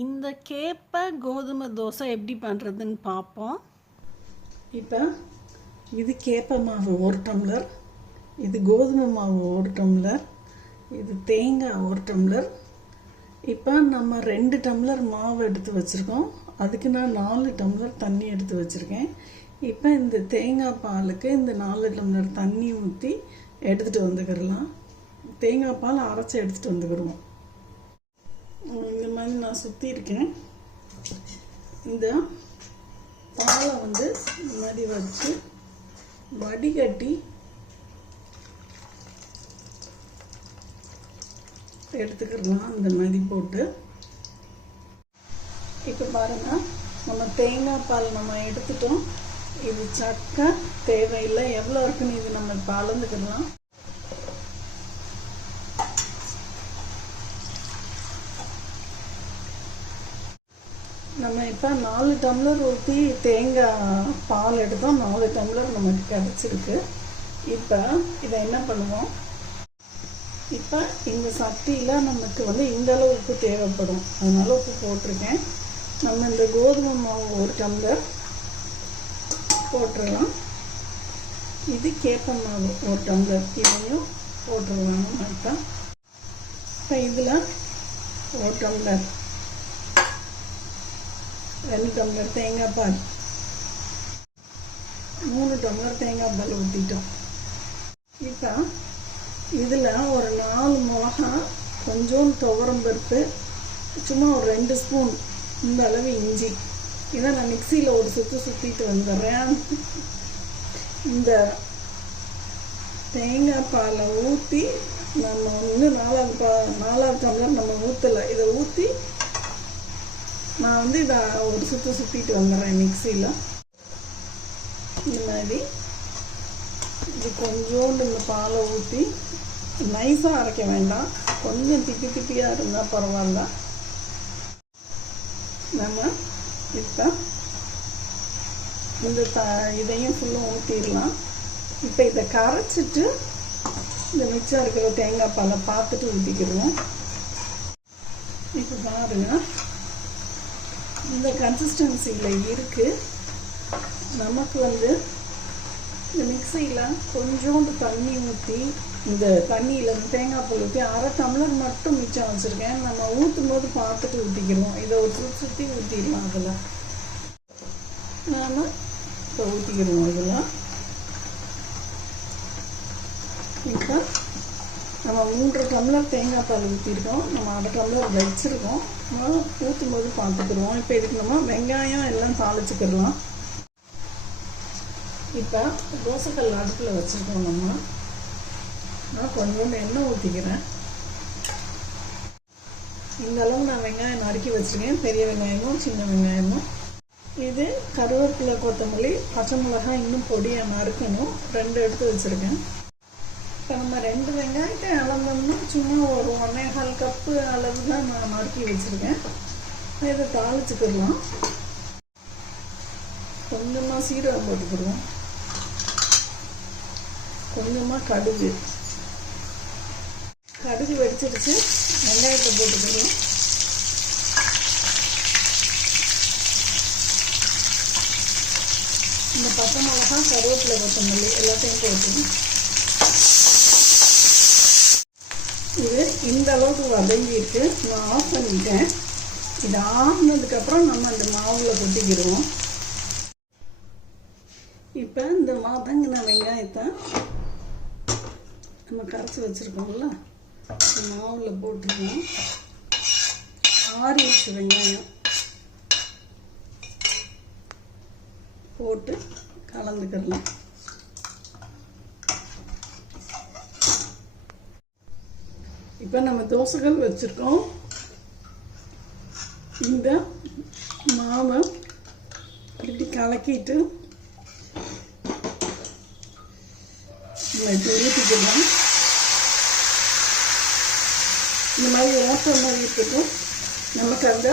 இந்த கேப்பை கோதுமை தோசை எப்படி பண்ணுறதுன்னு பார்ப்போம். இப்போ இது கேப்பை மாவு 1 டம்ளர், இது கோதுமை மாவு 1 டம்ளர், இது தேங்காய் 1 டம்ளர். இப்போ நம்ம 2 டம்ளர் மாவு எடுத்து வச்சுருக்கோம், அதுக்கு நான் 4 டம்ளர் தண்ணி எடுத்து வச்சுருக்கேன். இப்போ இந்த தேங்காய் பாலுக்கு இந்த 4 டம்ளர் தண்ணி ஊற்றி எடுத்துகிட்டு வந்துக்கிடலாம். தேங்காய் பால் அரைச்சி எடுத்துகிட்டு வந்துக்கிடுவோம். இந்த மாதிரி நான் சுற்றிருக்கேன். இந்த பாலை இந்த மாதிரி வச்சு வடிகட்டி எடுத்துக்கிடலாம். இந்த மாதிரி போட்டு இப்போ பாருங்கள், நம்ம தேங்காய் பால் நம்ம எடுத்துட்டோம். இது சக்கை தேவையில்லை, எவ்வளோ இருக்குன்னு இது நம்ம இப்போ அளந்துக்கிடலாம். நம்ம இப்போ 4 டம்ளர் ஊற்றி தேங்காய் பால் எடுத்தோம், 4 டம்ளர் நமக்கு கிடச்சிருக்கு. இப்போ இதை என்ன பண்ணுவோம், இப்போ இந்த சட்டியில் நமக்கு இந்த அளவு உப்பு தேவைப்படும், அதனால உப்பு போட்டிருக்கேன். நம்ம இந்த கோதுமை மாவு 1 டம்ளர் போட்டுடலாம். இது கேப்பை மாவு 1 டம்ளர், இதையும் போட்டுடலாம். நம்ம இப்போ இதில் 1 டம்ளர், 2 டம்ளர் தேங்காய் பால், 3 டம்ளர் தேங்காய் பால் ஊற்றிட்டோம். இப்போ இதில் ஒரு 4 மிளகா, கொஞ்சம் துவரம் பருப்பு, சும்மா ஒரு 2 ஸ்பூன் இந்த அளவு இஞ்சி, இதை நான் மிக்சியில் ஒரு சுற்றிட்டு வந்துடுறேன். இந்த தேங்காய் பாலை ஊற்றி நம்ம 4 டம்ளர் நம்ம ஊற்றலை, இதை ஊற்றி நான் இதை ஒரு சுற்றிட்டு வந்துடுறேன் மிக்சியில். இந்த மாதிரி இது கொஞ்சோண்டு இந்த பாலை ஊற்றி நைஸாக அரைக்க வேண்டாம், கொஞ்சம் திப்பியாக இருந்தால் பரவாயில்ல. நம்ம இப்போ இந்த இதையும் ஃபுல்லும் ஊற்றிடலாம். இப்போ இதை கரைச்சிட்டு இந்த மிச்சம் இருக்கிற தேங்காய் பாலை பார்த்துட்டு ஊற்றிக்கிடுவோம். இப்போ பாருங்கள், இந்த கன்சிஸ்டன்சியில் இருக்குது. நமக்கு இந்த மிக்சியில் கொஞ்சோண்டு தண்ணி ஊற்றி, இந்த தண்ணியில் தேங்காய் பால் ஊற்றி 1/2 டம்ளர் மட்டும் மிச்சம் வச்சுருக்கேன். நம்ம ஊற்றும் போது பார்த்துட்டு ஊற்றிக்கிடுவோம். இதை ஒரு சுற்றி ஊற்றிடலாம். அதில் நாம் இப்போ ஊற்றிக்கிடுவோம். இதில் இப்போ நம்ம 3 டம்ளர் தேங்காய் பால் ஊற்றிருக்கோம், நம்ம 1/2 டம்ளர் வச்சுருக்கோம். நம்ம ஊற்றும் போது பார்த்துக்கிடுவோம். இப்போ இதுக்கு நம்ம வெங்காயம் எல்லாம் தாளிச்சுக்கிடலாம். இப்போ தோசைக்கல் அடுப்பில் வச்சுருக்கோம். நான் கொஞ்சோண்டு எண்ணெய் ஊற்றிக்கிறேன். இந்த அளவு நான் வெங்காயம் நறுக்கி வச்சுருக்கேன், பெரிய வெங்காயமும் சின்ன வெங்காயமும். இது கருவேப்பிலை, கொத்தமல்லி, பச்சை மிளகாய் இன்னும் பொடியாக நறுக்கணும், 2 எடுத்து வச்சுருக்கேன். இப்போ நம்ம 2 வெங்காயத்தை அளந்தோம்னா சும்மா ஒரு 1.25 கப்பு அளவு தான் நான் நறுக்கி வச்சுருக்கேன். இதை தாளிச்சுக்கிடலாம். கொஞ்சமாக சீரகம் போட்டுக்கிடுவோம், கொஞ்சமாக கடுகு வெடிச்சிருச்சு. வெங்காயத்தை போட்டுக்கிடுவோம். இந்த பச்சை மிளகாய், கருவேப்பிலை, கொத்தமல்லி எல்லாத்தையும் போட்டுக்கணும். இது இந்த அளவுக்கு வதங்கிட்டு நான் ஆஃப் பண்ணிட்டேன். இது ஆஃப்னதுக்கப்புறம் நம்ம அந்த மாவில் கொட்டிக்கிடுவோம். இப்போ இந்த வதங்கின வெங்காயத்தை நம்ம கரைச்சி வச்சுருக்கோம்ல, மாவில் போட்டுருவோம். ஆறிடுச்சு வெங்காயம், போட்டு கலந்துக்கிடலாம். இப்போ நம்ம தோசைகள் வச்சுருக்கோம். இந்த மாவை இப்படி கலக்கிட்டு ஊற்றிக்கலாம். இந்த மாதிரி ஓட்ட மாதிரி இருக்கட்டும். நமக்கு அந்த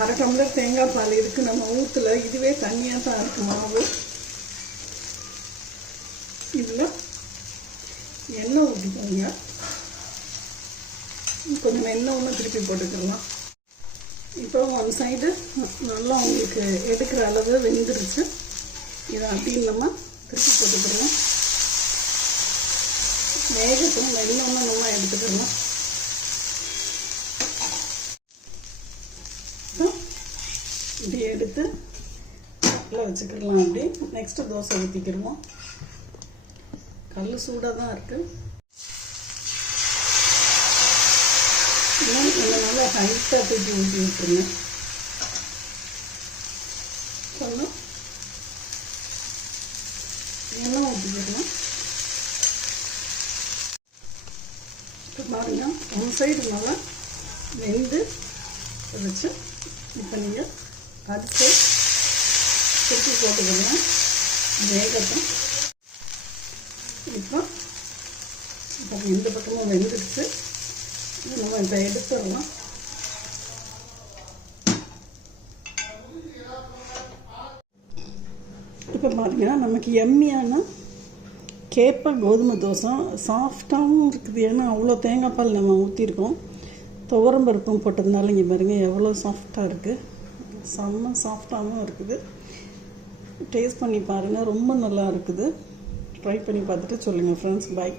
1/2 டம்ளர் தேங்காய் பால் இருக்குது, நம்ம ஊற்றல, இதுவே தண்ணியாக தான் இருக்குது மாவு. இதில் எண்ணெய் ஊற்றிக்கோங்க. கொஞ்சம் எண்ணெய் ஒன்று திருப்பி போட்டுக்கலாம். இப்போ ஒன் சைடு நல்லா உங்களுக்கு எடுக்கிற அளவு வெந்துருச்சு. இதை அப்படியே நம்ம திருப்பி போட்டுக்கிறோம். வேகட்டும், வெள்ளம்னா நல்லா எடுத்துக்கலாம். இப்படி எடுத்து கல்லில் வச்சுக்கலாம். அப்படி நெக்ஸ்ட்டு தோசை ஊற்றிக்கிடுவோம். கல் சூடாக தான் இருக்குது. இன்னும் கொஞ்சம் நல்லா ஹைட்டாக தூக்கி ஊற்றி விட்டுருங்க. கொஞ்சம் எண்ணெய் ஊற்றிக்கிடலாம். இப்போ பாருங்க, ஒன் சைடு நல்லா வெந்து வச்சு இப்போ நீங்கள் அடுத்து சுற்றி போட்டுக்கலாம். வேகட்டும். இப்போ இந்த பக்கமும் வெந்துடுச்சு. நம்ம இப்போ எடுத்துடலாம். இப்போ பார்த்தீங்கன்னா நமக்கு எம்மியான கேப்ப கோதுமை தோசை சாஃப்டாகவும் இருக்குது. ஏன்னா அவ்வளோ தேங்காய் பால் நம்ம ஊற்றிருக்கோம். துவரம் பருப்பும் போட்டதுனால இங்கே பாருங்கள் எவ்வளோ சாஃப்டாக இருக்குது. செம்ம சாஃப்டாகவும் இருக்குது. டேஸ்ட் பண்ணி பாருங்கள், ரொம்ப நல்லா இருக்குது. ட்ரை பண்ணி பார்த்துட்டு சொல்லுங்கள் ஃப்ரெண்ட்ஸ். பை.